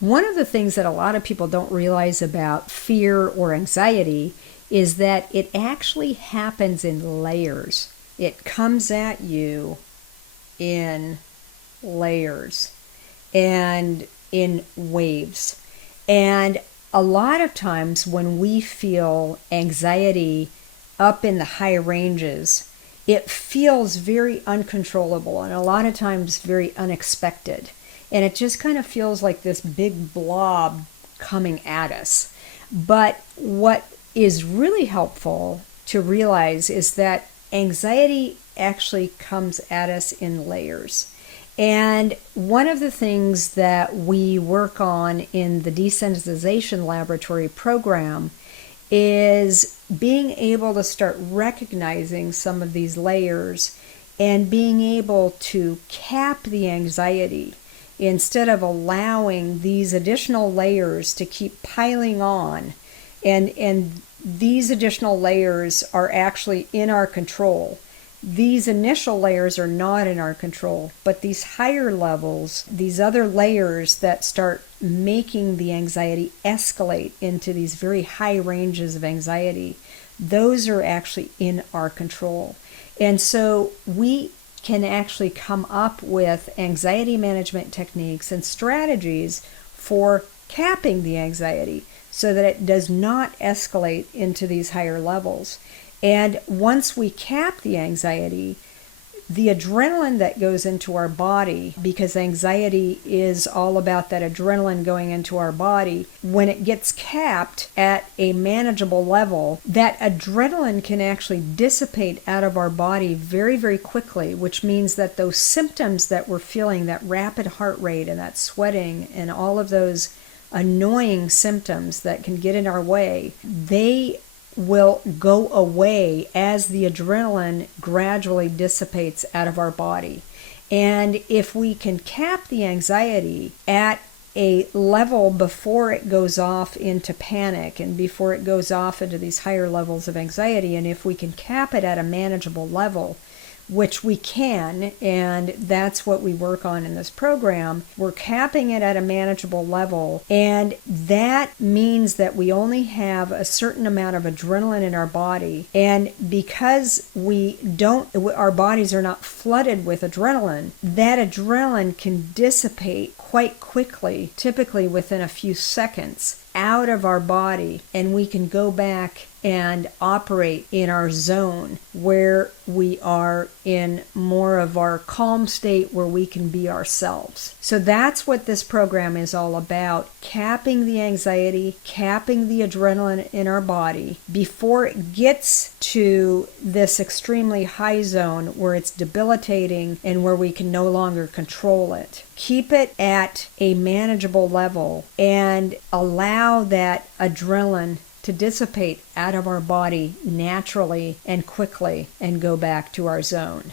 One of the things that a lot of people don't realize about fear or anxiety is that it actually happens in layers. It comes at you in layers and in waves. And a lot of times when we feel anxiety up in the high ranges, it feels very uncontrollable and a lot of times very unexpected. And it just kind of feels like this big blob coming at us. But what is really helpful to realize is that anxiety actually comes at us in layers. And one of the things that we work on in the Desensitization Laboratory program is being able to start recognizing some of these layers and being able to cap the anxiety instead of allowing these additional layers to keep piling on. And these additional layers are actually in our control. These initial layers are not in our control, but these higher levels, these other layers that start making the anxiety escalate into these very high ranges of anxiety, those are actually in our control. And so we can actually come up with anxiety management techniques and strategies for capping the anxiety so that it does not escalate into these higher levels. And once we cap the anxiety, the adrenaline that goes into our body, because anxiety is all about that adrenaline going into our body, when it gets capped at a manageable level, that adrenaline can actually dissipate out of our body very, very quickly, which means that those symptoms that we're feeling, that rapid heart rate and that sweating and all of those annoying symptoms that can get in our way, they will go away as the adrenaline gradually dissipates out of our body. And if we can cap the anxiety at a level before it goes off into panic and before it goes off into these higher levels of anxiety, and if we can cap it at a manageable level, which we can, and that's what we work on in this program. We're capping it at a manageable level, and that means that we only have a certain amount of adrenaline in our body, and because our bodies are not flooded with adrenaline, that adrenaline can dissipate quite quickly, typically within a few seconds, out of our body, and we can go back and operate in our zone where we are in more of our calm state where we can be ourselves. So that's what this program is all about, capping the anxiety, capping the adrenaline in our body before it gets to this extremely high zone where it's debilitating and where we can no longer control it. Keep it at a manageable level and allow that adrenaline to dissipate out of our body naturally and quickly and go back to our zone.